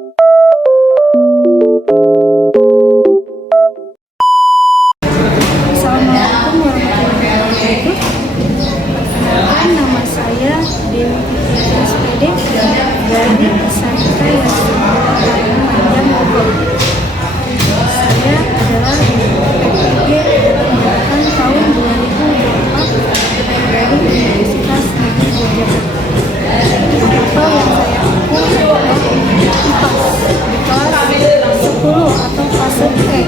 Assalamualaikum warahmatullahi wabarakatuh. Perkenalkan, nama saya Dewi Fitri SPD dari SMK Yasmin Panjang Bogor. Saya adalah PPG angkatan tahun 2024 dari Universitas Negeri Yogyakarta. Mata yang saya ampu adalah IPAS di kelas 10 atau fase E.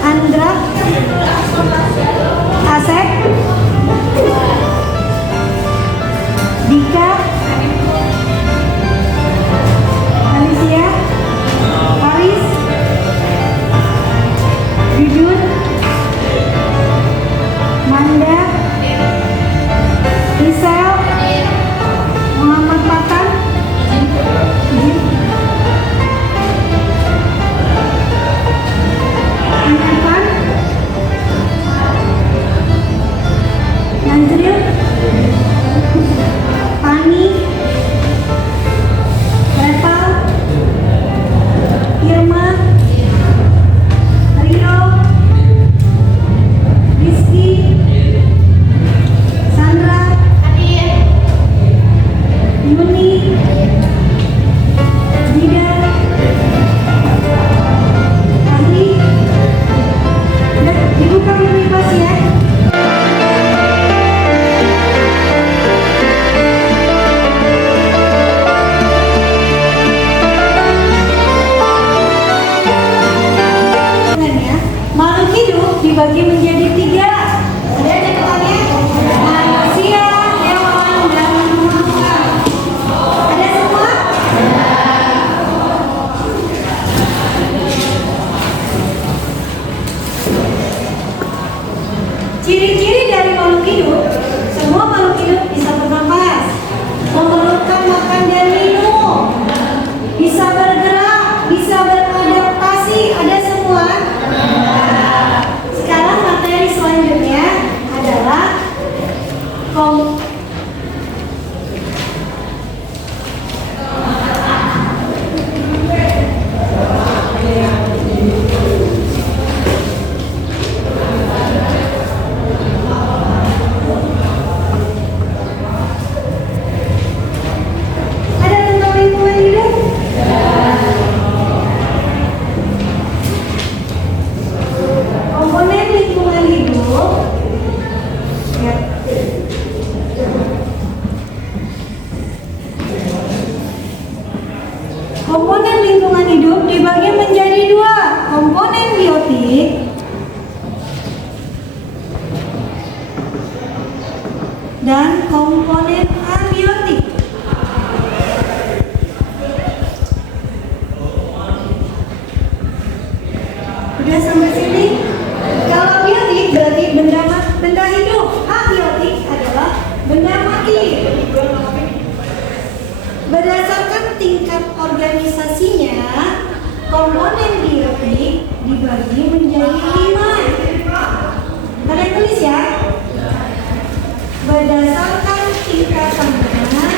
Andra, Asep, Dika, Alicia, Aris, Jujun, Manda, Isel, Muhammad Patan, Anyapan, Nanjril, Pani, Reval, Irma, Rio, Rizky, Sandra, Yuni, Dida, Ahli. Dibuka motivasi ya. Makhluk hidup dibagi menjadi 3. Ada catatannya? Manusia, hewan, dan tumbuhan. Ada semua? Ciri-ciri dari makhluk hidup: semua makhluk hidup bisa bernafas, memerlukan makan dan minum, bisa bergerak, bisa beradaptasi. Ada semua? Sekarang materi selanjutnya adalah ada tentang lingkungan hidup. Komponen lingkungan hidup ya. Komponen lingkungan hidup dibagi menjadi 2, komponen biotik dan komponen abiotik. Udah sampai sini? Kalau biotik berarti benda hidup. Abiotik adalah benda mati. Berdasarkan tingkat organisasinya, komponen biotik dibagi menjadi 5. Kalian tulis ya. Berdasarkan tingkatannya,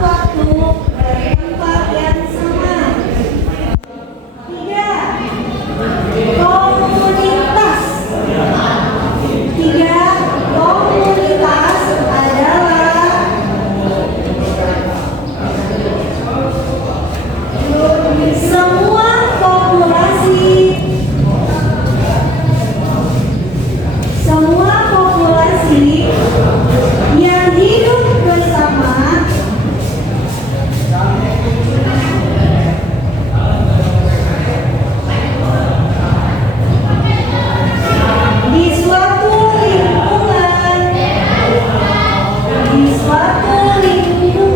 waktu dari tempat yang sama. 3. Komunitas. 3. Komunitas adalah semua populasi yang hidup bersama di suatu lingkungan.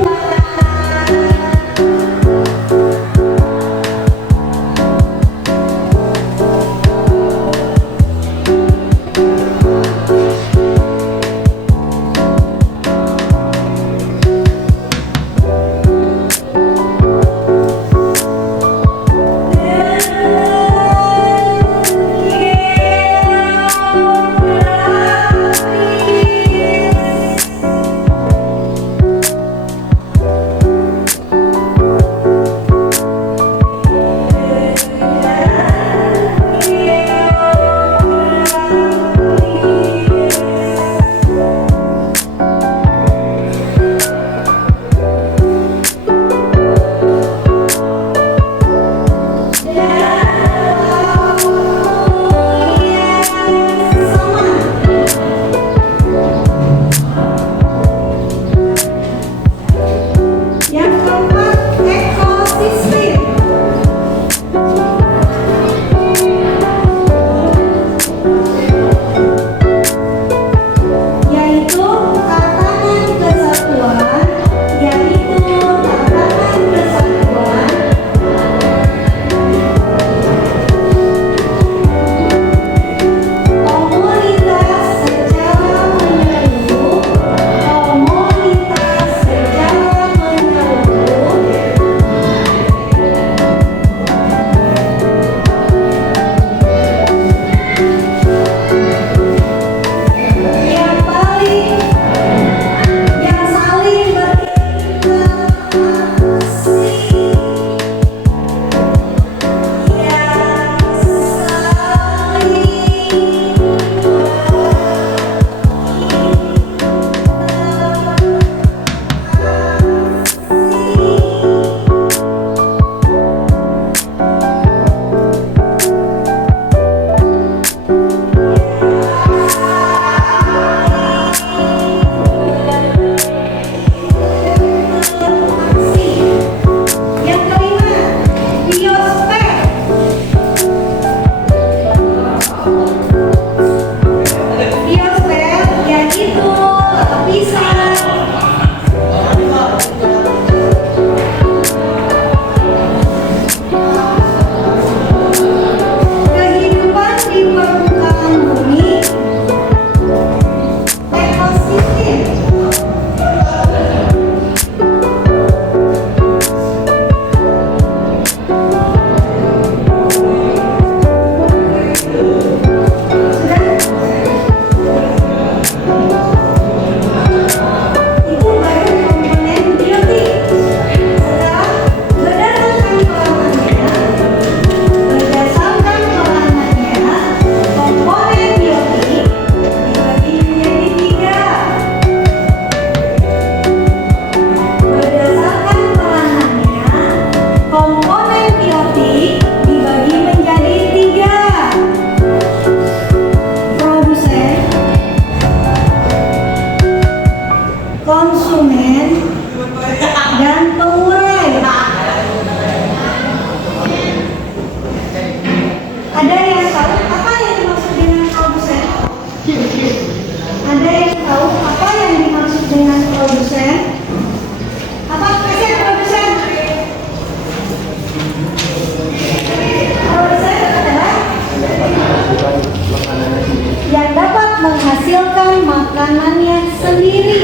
makanannya sendiri.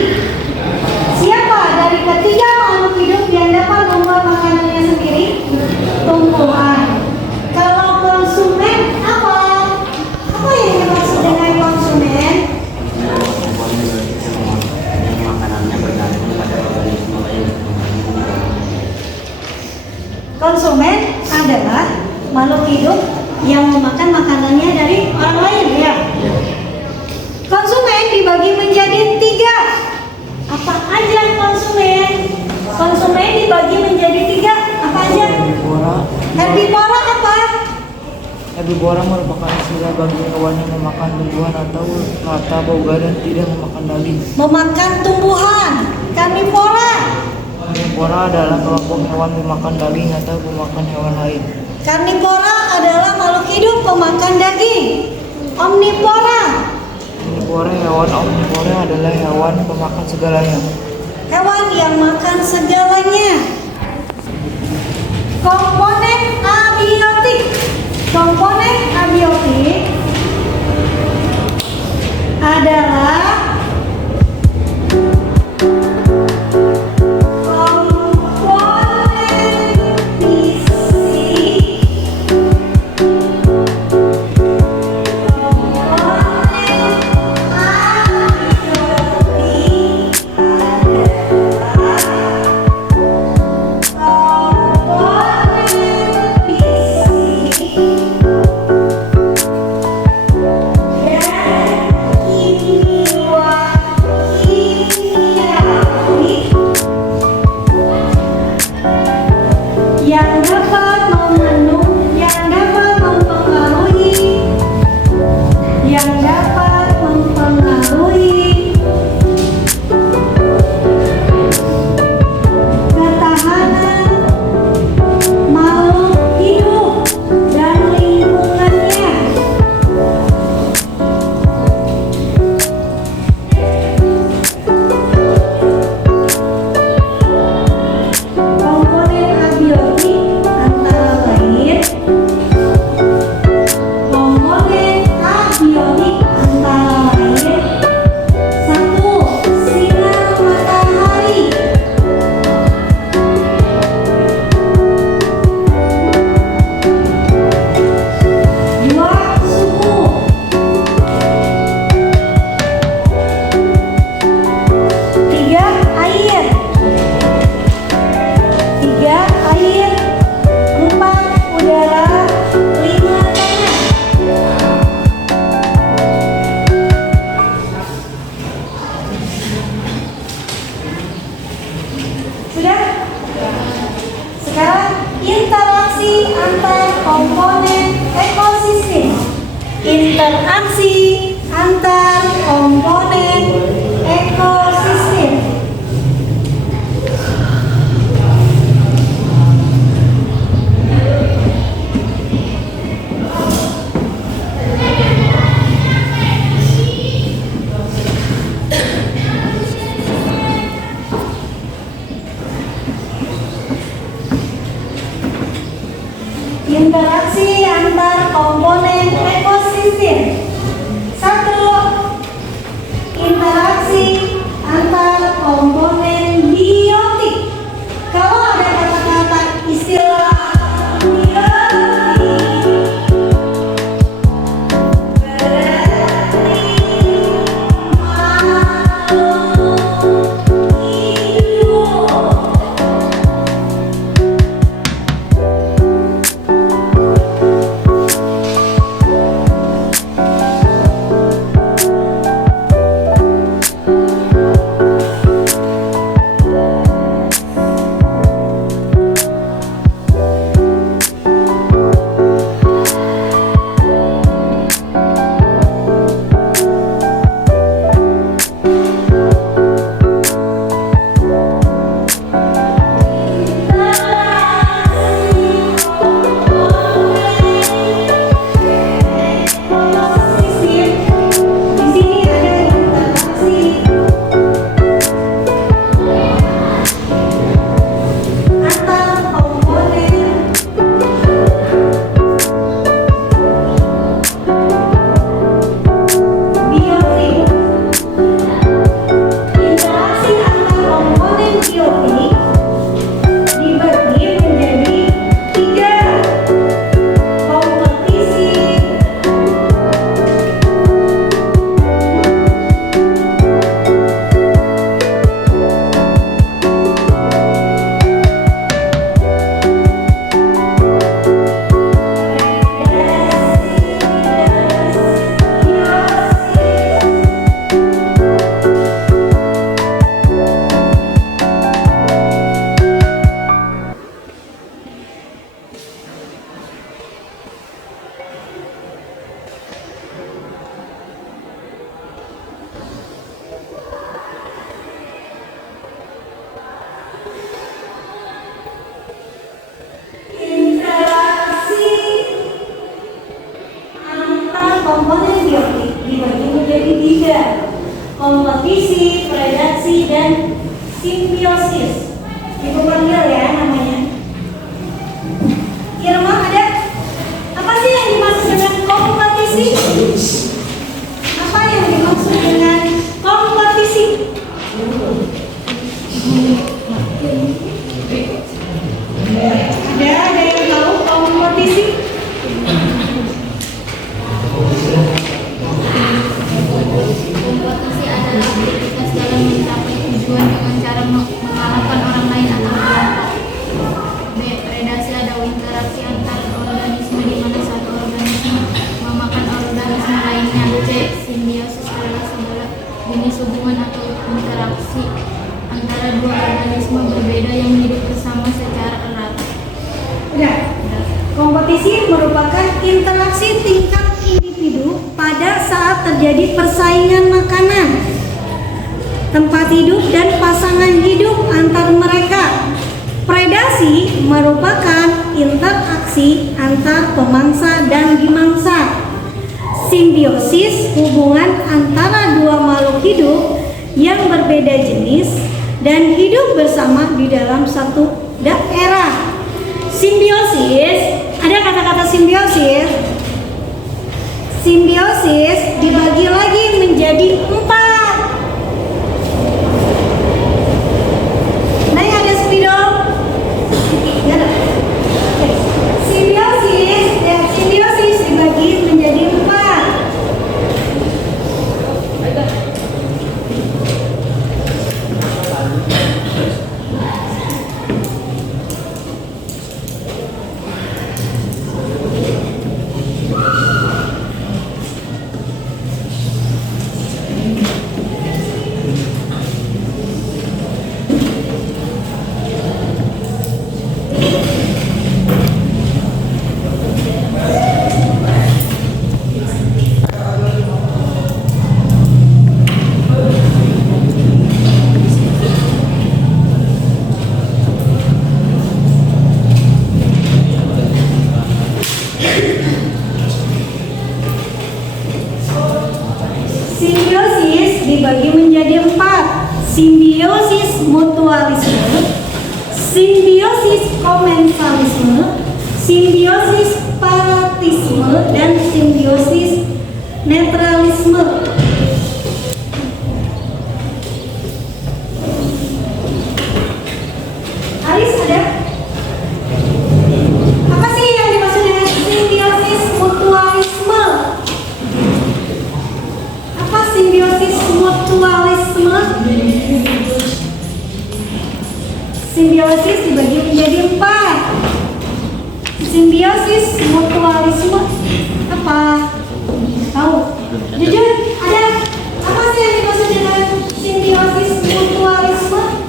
Siapa dari ketiga makhluk hidup yang dapat membuat makanannya sendiri? Tumbuhan. Kalau konsumen, apa makanannya dari orang lain ya. Konsumen dibagi menjadi 3. Apa aja konsumen? Konsumen dibagi menjadi 3. Apa aja? Herbivora apa? Herbivora merupakan istilah bagi hewan yang memakan tumbuhan atau mata boga dan tidak memakan daging. Memakan tumbuhan. Karnivora. Karnivora adalah kelompok hewan pemakan daging atau pemakan hewan lain. Karnivora adalah makhluk hidup pemakan daging. Omnivora. Hewan omnivora adalah hewan pemakan segalanya. Hewan yang makan segalanya. Komponen abiotik. Komponen abiotik adalah komponen fisik, komponen abiotik yang dapat mempengaruhi ketahanan makhluk hidup dan lingkungannya. Komponen abiotik antara lain. Komponen abiotik antara lain. 1. Sinar matahari. 2. Suhu. 3. Air. 4. Udara. 5. Tanah. Sudah? Sekarang interaksi antar komponen ekosistem. Interaksi antar komponen ekosistem. Interaksi antar komponen ekosistem. 1. Interaksi komponen biotik dibagi menjadi 3. Kompetisi, predaksi, dan simbiosis. Ibu panggil ya namanya. Irma ada? Apa sih yang dimaksud dengan kompetisi? Apa yang dimaksud dengan kompetisi? Ada yang tahu kompetisi? Kompetisi adalah aktivitas dalam mencapai tujuan dengan cara mengalahkan orang lain atau kelompok. B. Predasi adalah interaksi antar organisme di mana satu organisme memakan organisme lainnya. C. Simbiosis adalah segala jenis hubungan atau interaksi antara dua organisme berbeda yang hidup bersama secara erat. Udah. Kompetisi merupakan interaksi tingkat individu pada saat terjadi persaingan makanan, tempat hidup, dan pasangan hidup antar mereka. Predasi merupakan interaksi antar pemangsa dan dimangsa. Simbiosis hubungan antara dua makhluk hidup yang berbeda jenis dan hidup bersama di dalam satu daerah. Simbiosis, ada kata-kata simbiosis. Simbiosis dibagi lagi menjadi 4. Nah, ada spidol. Ya, ada. Oke. Simbiosis dibagi menjadi 4. Simbiosis dibagi menjadi 4. Simbiosis mutualisme, simbiosis komensalisme, simbiosis paratisme, dan simbiosis netralisme. Aris ada? Apa sih yang dimaksud dengan simbiosis mutualisme? Apa simbiosis mutualisme? Simbiosis dibagi menjadi 4. Simbiosis mutualisme apa? Tahu? Jujur, ada? Apa sih yang dimaksud dengan simbiosis mutualisme?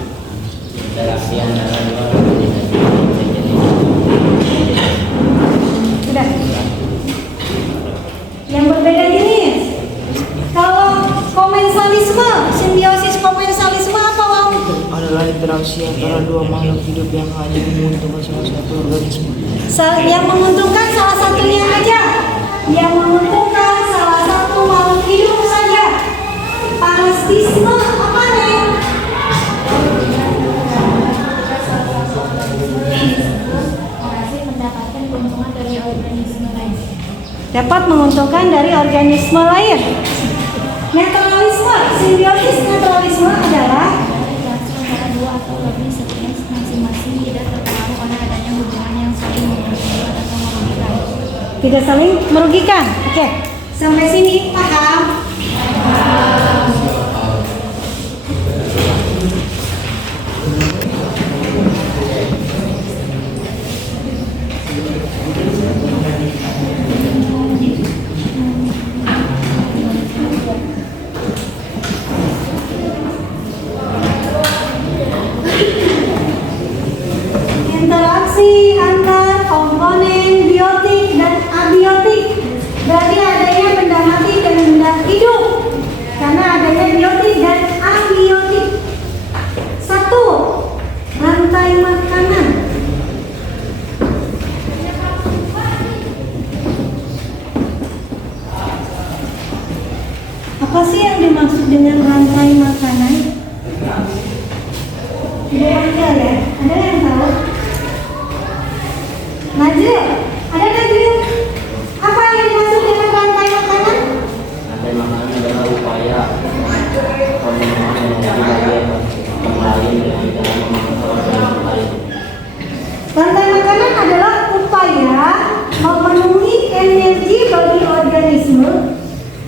Interaksi antara dua organisasi berbeda jenis. Sudah. Yang berbeda jenis. Kalau komensalisme, simbiosis komensalisme apa, Om? Adalah interaksi antara dua makhluk hidup yang hanya menguntungkan salah satu organisme. Yang menguntungkan salah satunya aja. Yang menguntungkan salah satu makhluk hidup saja. Parasitisme apa nih? Parasi mendapatkan keuntungan dari organisme lain. Dapat menguntungkan dari organisme lain. Netralisme, simbiosis netralisme adalah Interaksi antara dua atau lebih spesies masing-masing tidak terpengaruh oleh adanya hubungan yang saling menguntungkan atau merugikan. tidak saling merugikan. Oke, sampai sini paham? Interaksi antar komponen biotik dan abiotik berarti adanya benda mati dan benda hidup karena adanya Apa sih yang dimaksud dengan rantai makanan? Ibu Angel ya? Ada yang tahu? Najil? Ada Najil? Apa yang dimaksud dengan rantai makanan? Rantai makanan adalah upaya pemenuhan energi bagi yang lain dengan cara memangsa organisme lain. Rantai makanan adalah upaya memenuhi energi bagi organisme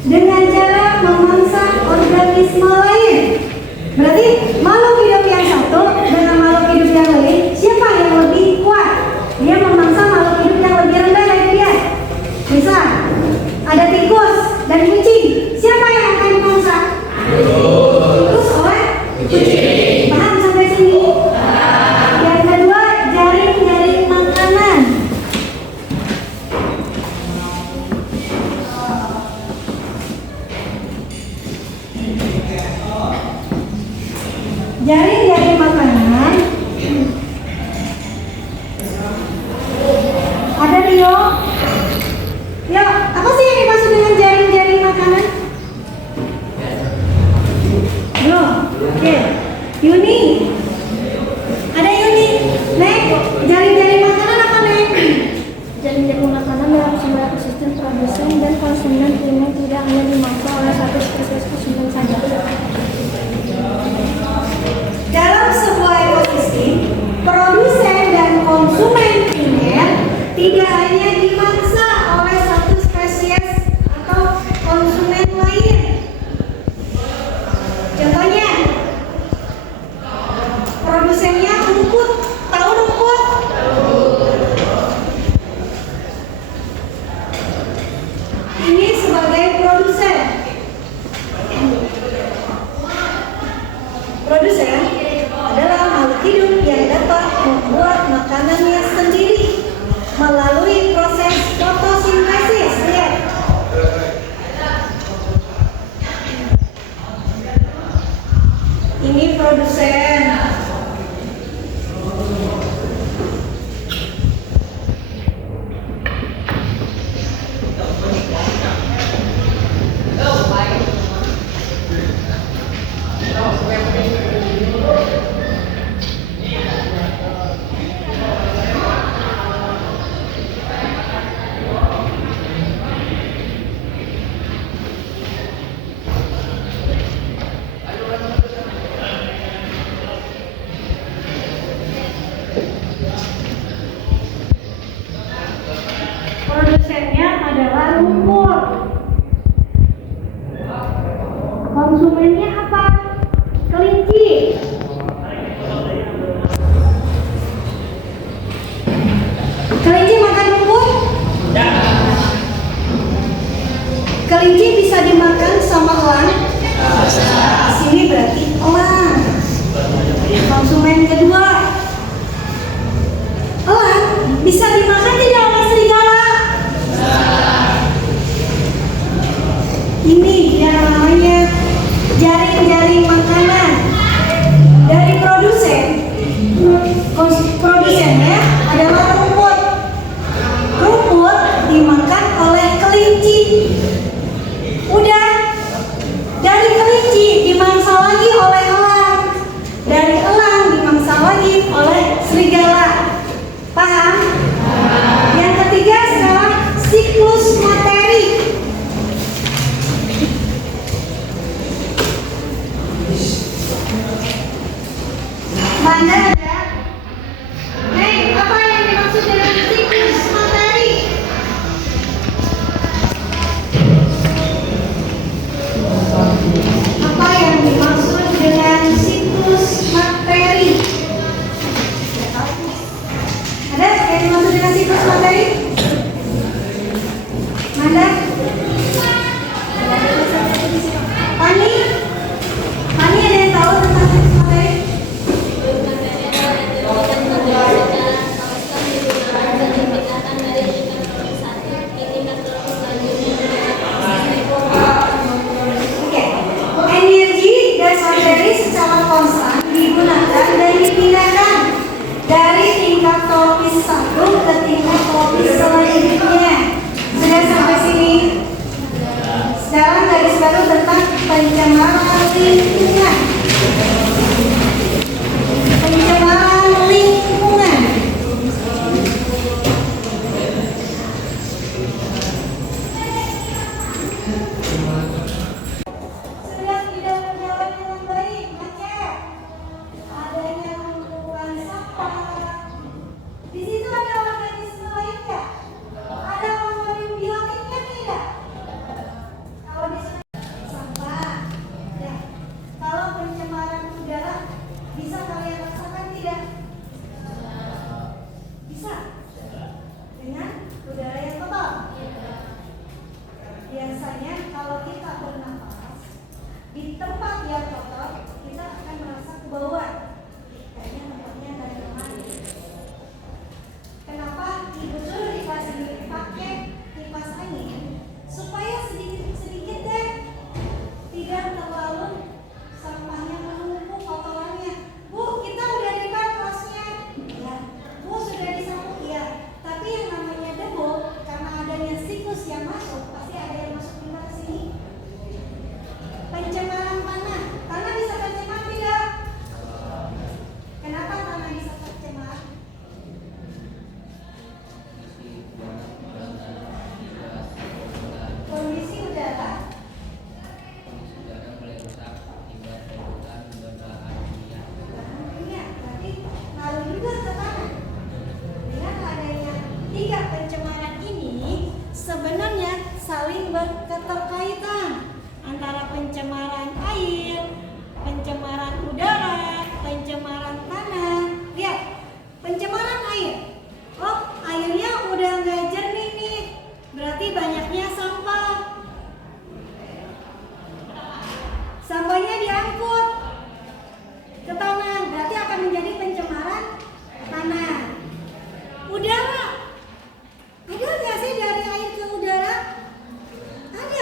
dengan cara memangsa organisme lain. Berarti makhluk hidup yang satu dengan makhluk hidup yang lain, siapa yang lebih kuat? Dia memangsa makhluk hidup yang lebih rendah dari dia. Misal, ada tikus dan kucing, siapa yang akan dimangsa? Tikus oleh kucing. Paham sampai sini? Yang kedua, jaring-jaring makanan. Jaring-jaring makanan. Ada Rio? Ya, apa sih yang dimaksud dengan jaring-jaring makanan? Yo, oke. Yuni. Ada Yuni. Nek, jaring-jaring makanan apa, Nek? Jaring-jaring makanan dalam sebuah ekosistem produsen dan konsumen primer tidak hanya dimangsa oleh satu spesies konsumen saja. Dalam sebuah ekosistem, produsen dan konsumen primer tidak hanya dimangsa oleh satu spesies atau konsumen lain. Contohnya, produsennya rumput. Tahu rumput? Ini sebagai produsen. Produsen adalah makhluk hidup yang dapat membuat makanannya sendiri melalui proses fotosintesis. Lihat. Ini produsen. Produsennya adalah rumput. Konsumennya apa? Kelinci. Kelinci makan rumput? Kelinci bisa dimakan sama elang? Sini berarti elang. Konsumen kedua, elang bisa dimakan tidak oleh serigala? Ini yang namanya jaring-jaring makanan. Dari produsen, produsennya adalah rumput. Rumput dimakan oleh kelinci. Udah, dari kelinci dimangsa lagi oleh elang. Dari elang dimangsa lagi oleh serigala. Paham? Yang ketiga sekarang siklus materi. Sedang tidak berjalan dengan baik, macet. Adanya penumpukan sampah. Di situ ada organisme lain nggak? Ada hormon biotiknya tidak? Kalau di sana sampah, ya. Kalau pencemaran udara bisa kalian rasakan tidak? Bisa. Dengan udara yang kotor. Biasanya kalau kita bernapas di tempat yang kotor, kita akan merasa kebauan. Kayaknya tempatnya dari kemari. Kenapa ibu suruh dikasih pakai kipas angin supaya sedikit-sedikit deh, tidak terlalu sampahnya menumpuk kotorannya. Bu, kita udah dekat kelasnya. Ya. Bu, sudah disapu ya. Tapi yang namanya debu, karena adanya siklus yang masuk, pasti ada yang masuk juga ke sini. Pencemaran tanah, tanah bisa tercemar tidak? Kenapa tanah bisa tercemar? Kondisi udara. Iya, berarti ngaruh juga ke tanah. Dengan adanya 3 pencemaran ini sebenarnya saling berketerkaitan antara pencemaran air, pencemaran udara, pencemaran tanah. Lihat, pencemaran air. Oh, airnya udah nggak jernih nih, berarti banyaknya sampah. Sampahnya diangkut ke tanah, berarti akan menjadi pencemaran tanah. Udara, ada nggak sih dari air ke udara? Ada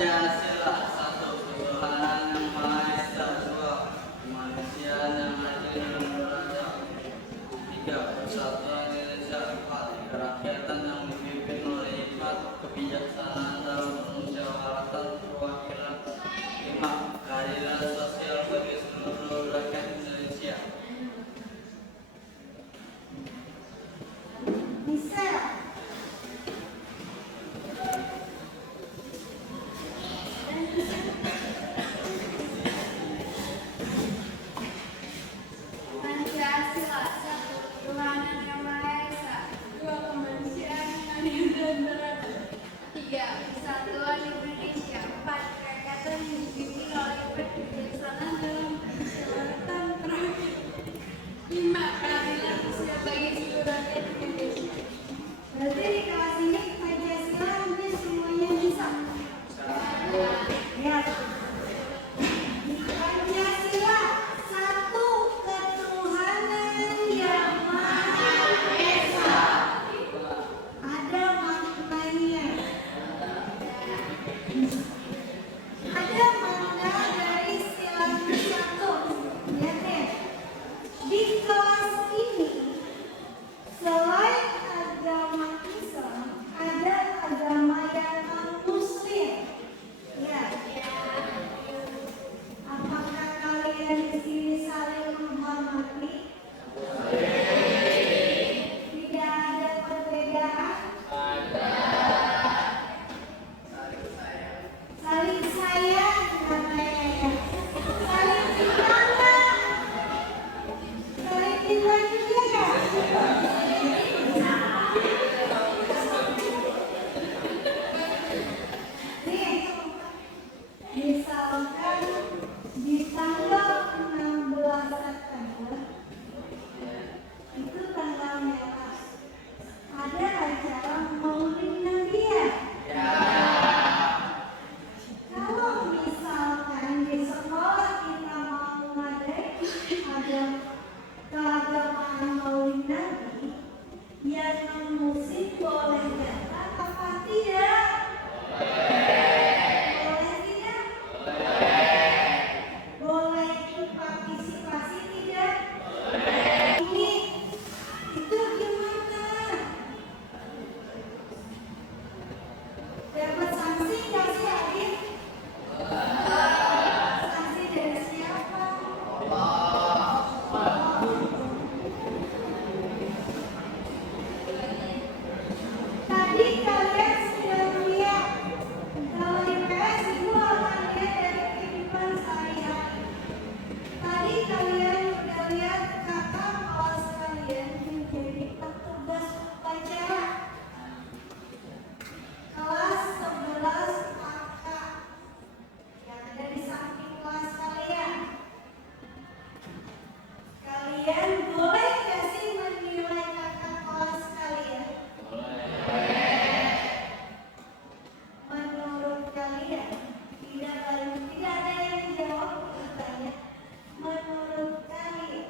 Pancasila, satu ketuhanan yang Maha Esa, dua kemanusiaan yang adil dan beradab, tiga persatuan Indonesia, empat kerakyatan yang dipimpin oleh hikmat kebijaksanaan dalam permusyawaratan perwakilan, lima keadilan sosial bagi seluruh rakyat Indonesia. Bisa. Pancasila, satu ketuhanan yang Maha Esa, dua kemanusiaan yang adil dan beradab, tiga persatuan Indonesia, empat kerakyatan yang dipimpin oleh kebijaksanaan dalam permusyawaratan perwakilan, lima keadilan sosial bagi seluruh rakyat Indonesia. Berarti di kelas ini Pancasila mungkin semuanya bisa. Ya. Pancasila, satu ketuhanan yang Maha Esa. Ada maknanya. Ada makna dari sila satu. Lihat deh. Di kelas ini selain agama Islam, ada agama yang non-Muslim. Ya. Apakah kalian di sini saling menghormati? Tidak ada perbedaan. Saling sayang katanya ya. Saling cinta nggak? Saling cinta juga ya? Nih, misalkan di tanggal 16 September itu tanggal merah, ada acara Maulid Nabi ya? Kalau misalkan di sekolah kita mau ngadain ada keagamaan Maulid Nabi, yang non-muslim boleh datang apa tidak? Boleh tidak? Boleh ikut partisipasi tidak? Ini itu gimana? Dapat sanksi nggak sih Adit? Sanksi dari siapa? Tadi kalian sudah melihat kalau di PS ibu akan lihat dari kehidupan sehari-hari. Tadi kalian sudah lihat kakak kelas kalian menjadi petugas upacara kelas 11 AK yang ada di samping kelas kalian. Kalian boleh nggak sih menilai kakak kelas kalian? Menurut kalian, tidak ada yang jawab bertanya. Menurut kalian,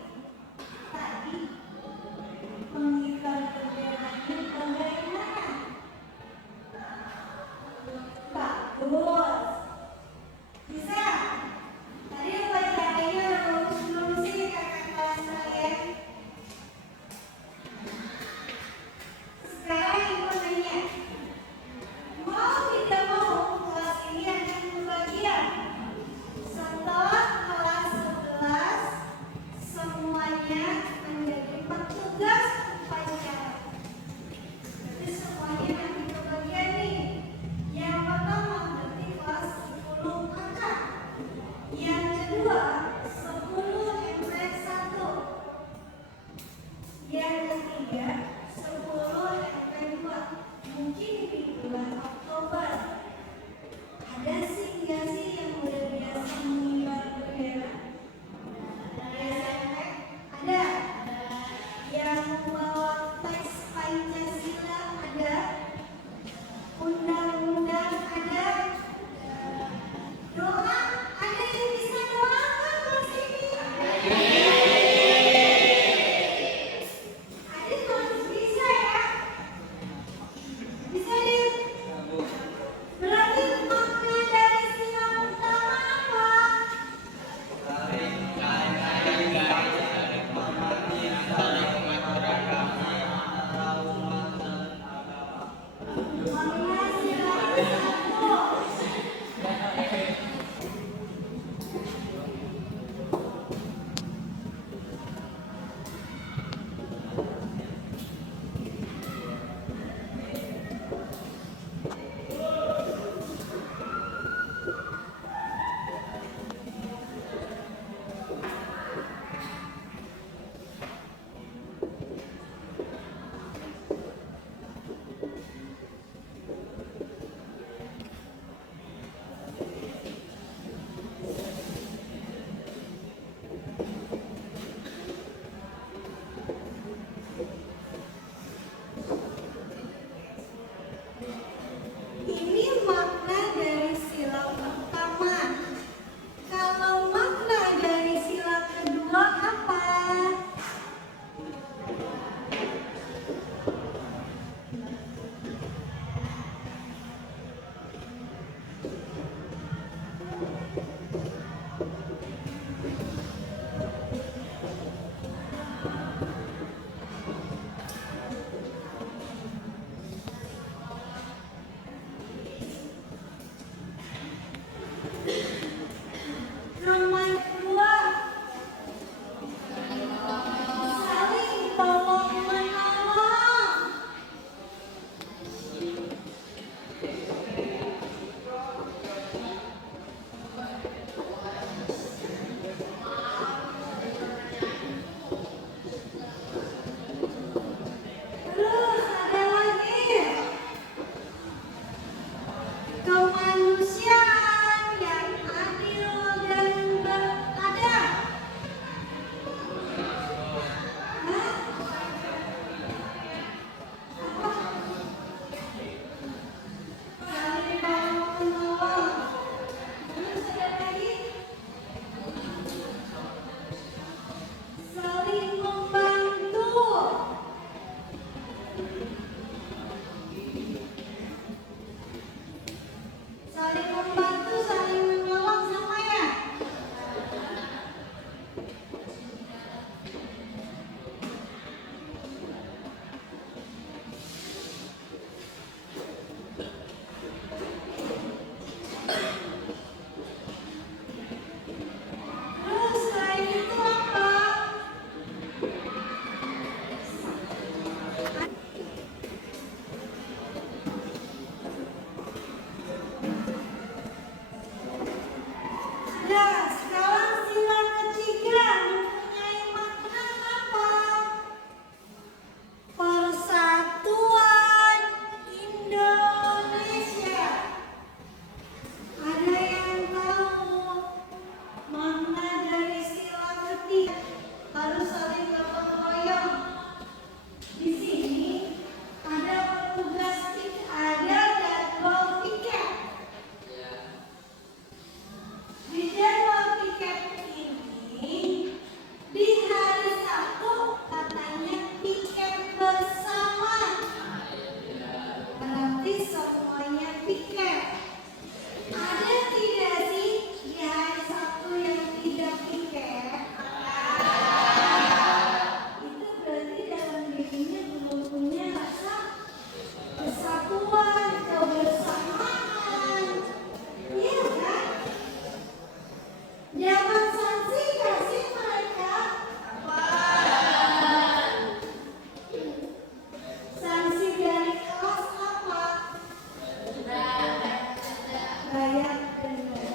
tadi pengibar benderanya bagaimana? Bagus. Bisa? Tadi upacaranya lurus-lurus sih kakak kelas kalian. Sekarang ibu nanya, mau tidak mau kelas ini akan berbagian. Setelah kelas 11 semuanya menjadi petugas upacara. Jadi semuanya nanti berbagian nih. Yang pertama berarti Mana silakan satu. Ini makna dari sila pertama. Kalau makna dari sila kedua apa? Nomor dua, saling tolong menolong. Terus ada lagi kemanusiaan yang adil dan beradab. Hah? Apa? Saling tolong menolong. Terus ada lagi saling membantu. Saling membantu, saling menolong semuanya. Terus selain itu apa? Nah, sekarang sila ketiga mempunyai makna apa? Persatuan Indonesia. Ada yang tahu makna dari sila ketiga? Harus saling gotong royong. Di sini ada petugas ada jadwal piket. Di jadwal piket ini di hari Sabtu katanya piket bersama. Berarti semuanya piket. Ada tidak sih di hari Sabtu yang tidak piket? Itu berarti dalam dirinya belum punya rasa kesatuan, kebersamaan. Iya kan? Zaman sanksi gak sih mereka? Sanksi dari kelas apa? Bayar denda.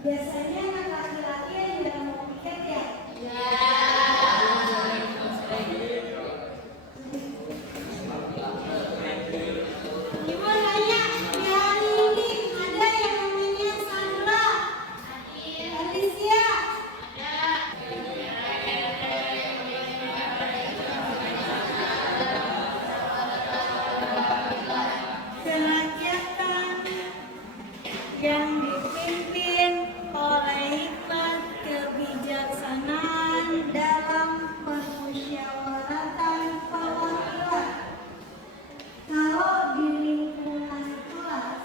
Biasanya anak laki-laki yang jarang mau piket ya? Ibu nanya, di hari ini ada yang namanya Sandra, Alicia. Kerakyatan yang dipimpin oleh hikmat kebijaksanaan dalam permusyawaratan perwakilan. Kalau di lingkungan kelas,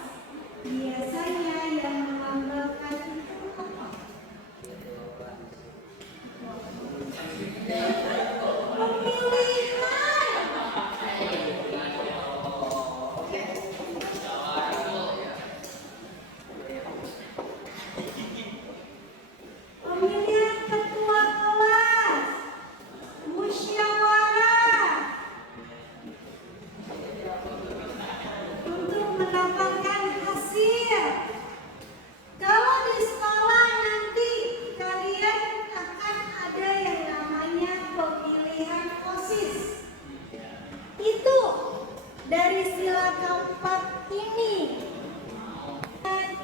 biasanya yang menganggarkan itu apa? Pemilihan. mendapatkan hasil. Kalau di sekolah nanti kalian akan ada yang namanya pemilihan OSIS. Itu dari sila keempat ini.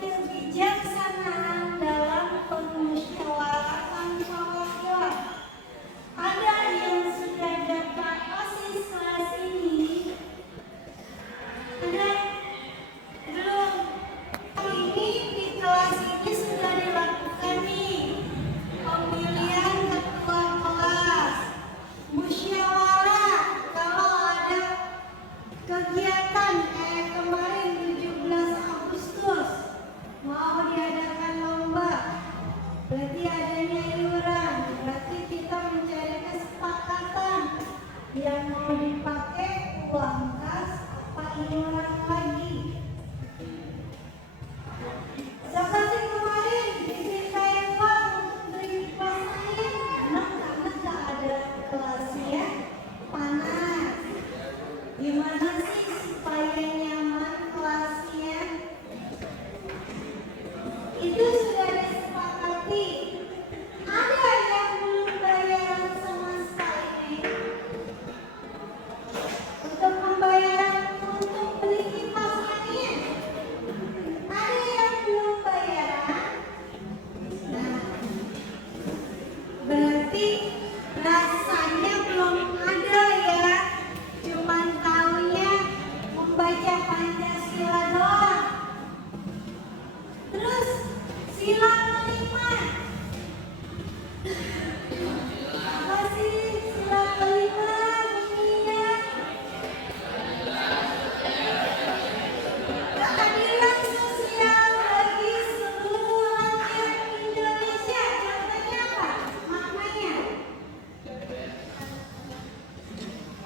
Kebijaksanaan dalam permusyawaratan perwakilan. Ada yang sudah dapat OSIS kelas ini? Ada belum? Ini di kelas ini sudah dilakukan nih pemilihan ketua kelas, musyawarah. Kalau ada kegiatan kayak kemarin 17 Agustus mau diadakan lomba, berarti adanya iuran, berarti kita mencari kesepakatan yang mau dipakai uang kas apa iuran lagi. Seperti kemarin dimintain uang untuk beli kipas angin, karena nggak ada kelasnya, panas. Gimana sih supaya nyaman kelasnya? Itu sudah disepakati. Ada yang belum bayaran sama sekali untuk pembayaran untuk beli kipas angin. Ada yang belum bayaran. Nah, berarti rasanya belum ada ya. Cuman taunya membaca Pancasila doang. Terus sila kelima. Apa sih sila kelima bunyinya? Keadilan sosial bagi seluruh rakyat Indonesia. Contohnya apa? Maknanya?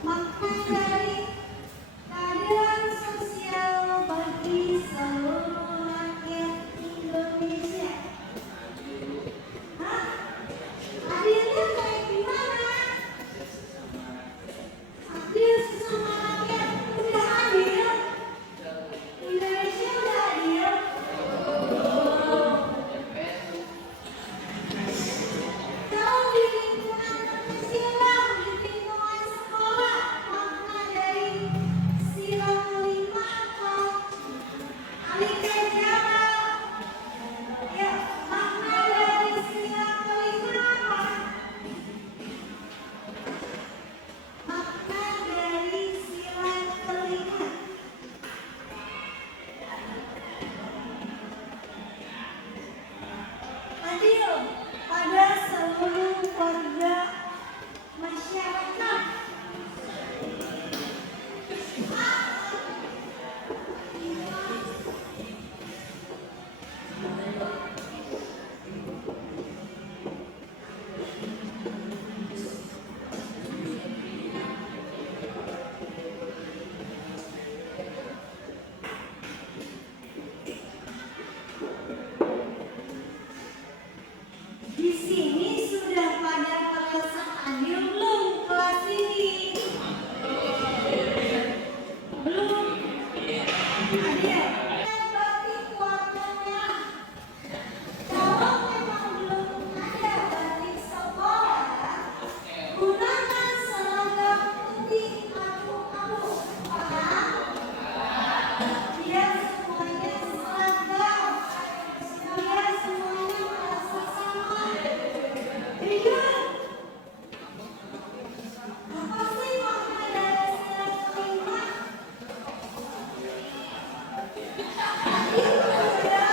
Makna dari keadilan sosial bagi seluruh rakyat Indonesia. Hah? Adilnya kayak gimana? Adil sesama rakyat. Udah adil? Indonesia udah adil? Kalau di lingkungan terkecil, di lingkungan sekolah, makna dari sila kelima apa? Alika Jawa. Ya, makna dari sila kelima apa? Makna dari sila kelima. Adil pada seluruh warga masyarakat. Di sini sudah pada perasaan adil belum kelas ini? Belum adil. Berarti keluarganya. Kalau memang belum ada batik sekolah, gunakan seragam putih abu-abu. Paham? Biar semuanya seragam. Biar semuanya merasa sama. Iya. Apa sih makna dari sila kelima? Itu ya.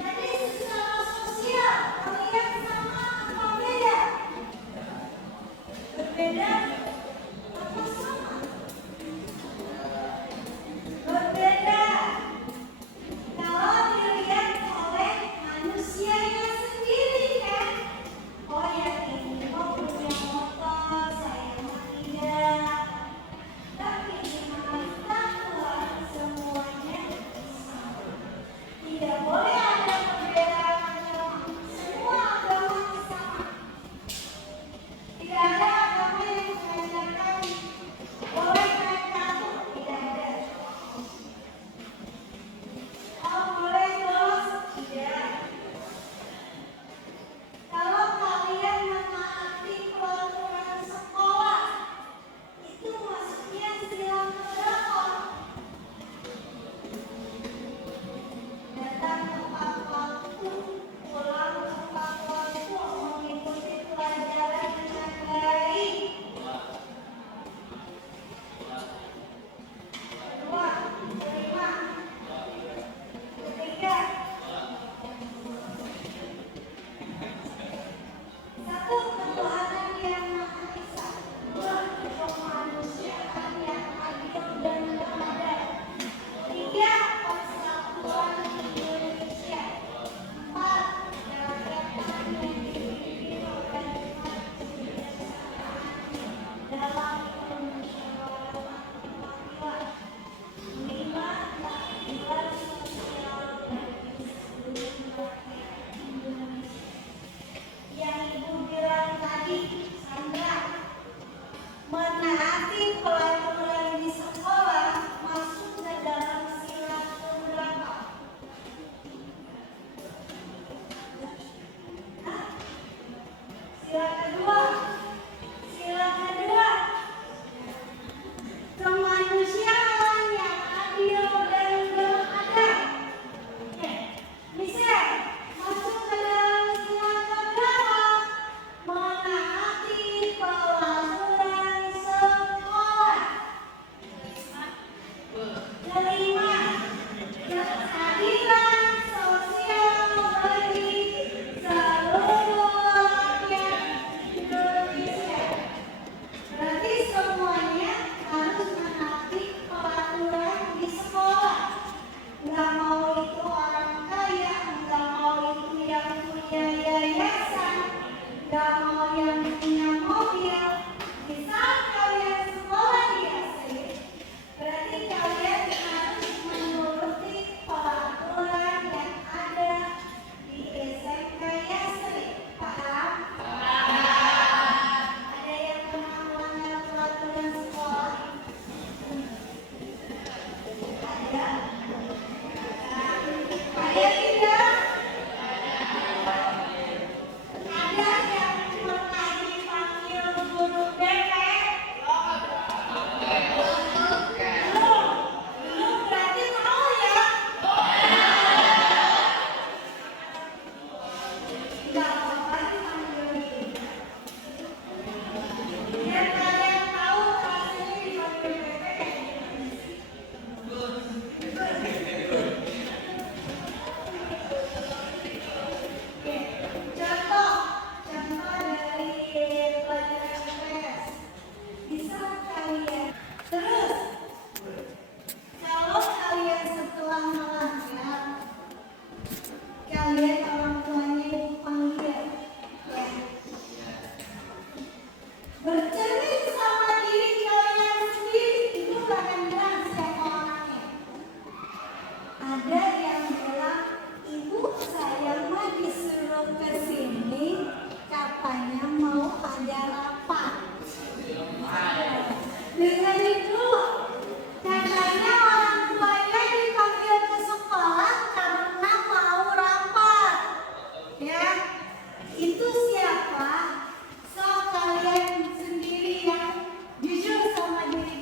Jadi secara sosial kalian sama apa beda? Berbeda apa sama? Berbeda. Kalau dilihat oleh manusianya sendiri kan, oh ya ini mau punya motor, saya mah tidak.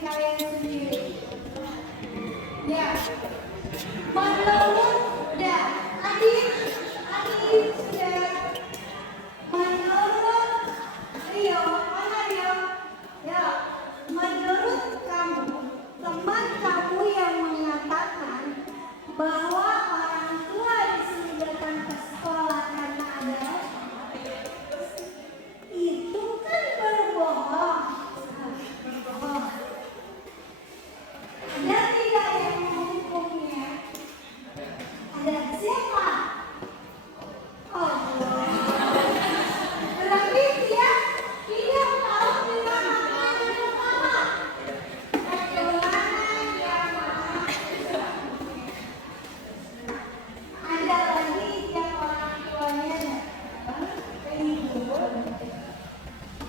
kalian sendiri. Ya, menurut udah, adik sudah. Menurut Rio, mana Rio? Ya, menurut kamu, teman kamu yang mengatakan bahwa orang tua disediakan ke sekolah karena ada itu kan berbohong. Berbohong. Ada tidak yang menghukumnya? Ada siapa? Allah. Berarti dia tidak tahu tentang apa yang pertama. Ketuhanan yang Maha Esa. Ada lagi yang orang tuanya datang ke ibu.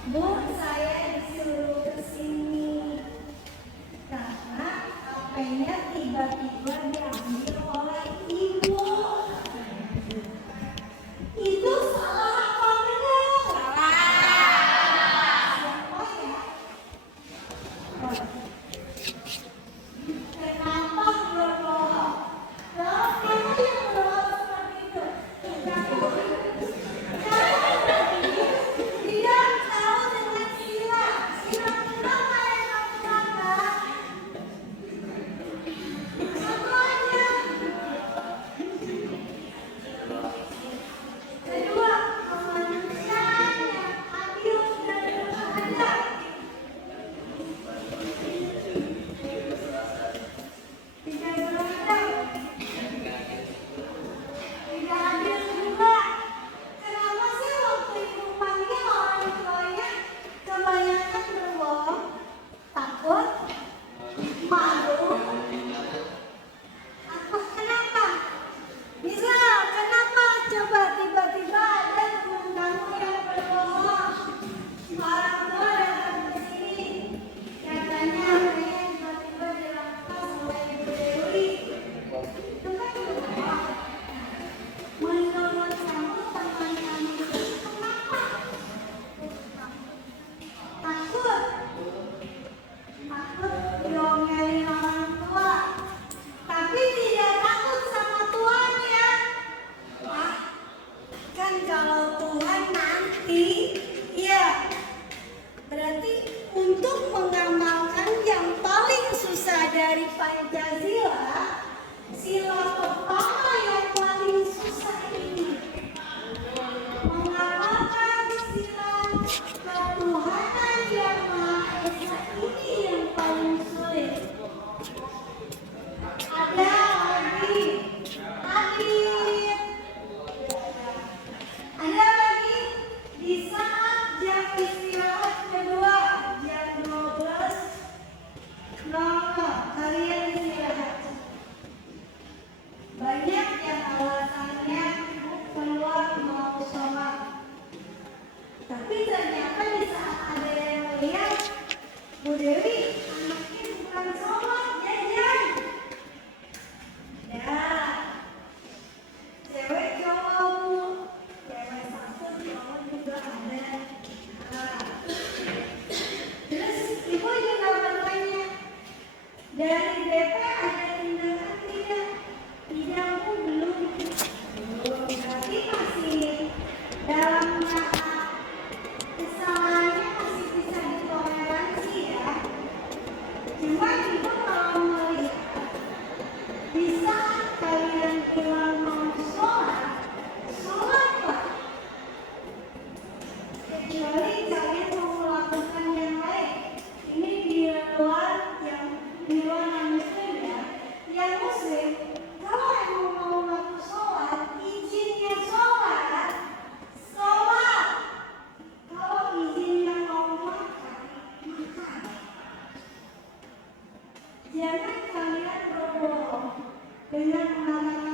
Bu, saya disuruh ke sini karena HP-nya tiba-tiba diambil oleh ibu. Itu salah apa benar? Siapa ya? Kenapa berbohong? Kalau kamu yang berbohong seperti itu, tidak tahu dengan sila. Sila kenapa yang kamu katakan? Satu aja. Kedua, kemanusiaan yang adil dan beradab. Tidak beradab. Tidak adil juga. Kenapa sih waktu ibu panggil orang tuanya kebanyakan berbohong? Takut? Malu? Atau kenapa? Misal, kenapa coba tiba-tiba ada teman kamu yang berbohong? Orang tua datang ke sini, katanya anaknya tiba-tiba dirampas oleh Ibu Dewi. Itu kan berbohong. Menurut kamu teman kamu itu kenapa? Takut? Takut diomelin orang tua, tapi tidak takut sama Tuhan ya. Ah, kan kalau Tuhan nanti, ya berarti untuk mengamalkan yang paling susah dari Pancasila, sila pertama yang paling susah ini, mengamalkan sila ketuhanan yang Maha Esa ini yang paling sulit. Ada lagi, ada lagi di saat jam istirahat kedua jam 12.00 kalian istirahat. Banyak yang alasannya keluar mau sholat, tapi ternyata di saat ada yang melihat Bu Dewi anaknya bukan sholat, jajan. Ya, cewek cowok Bu, cewek satu cowok juga ada. Nah, terus ibu juga bertanya, dari BP ada tindakan tidak? Tidak Bu, belum. Berarti masih dalam tahap kesalahannya masih bisa ditoleransi ya. Cuma ibu kalau melihat di saat kalian keluar mau sholat, sholatlah. Kecuali kalian mau melakukan yang lain. Ini di luar non muslim ya. Yang muslim, kalau emang mau melakukan sholat, izinnya sholat, sholat. Kalau izinnya mau makan, makan. Jangan kalian berbohong dengan mengatakan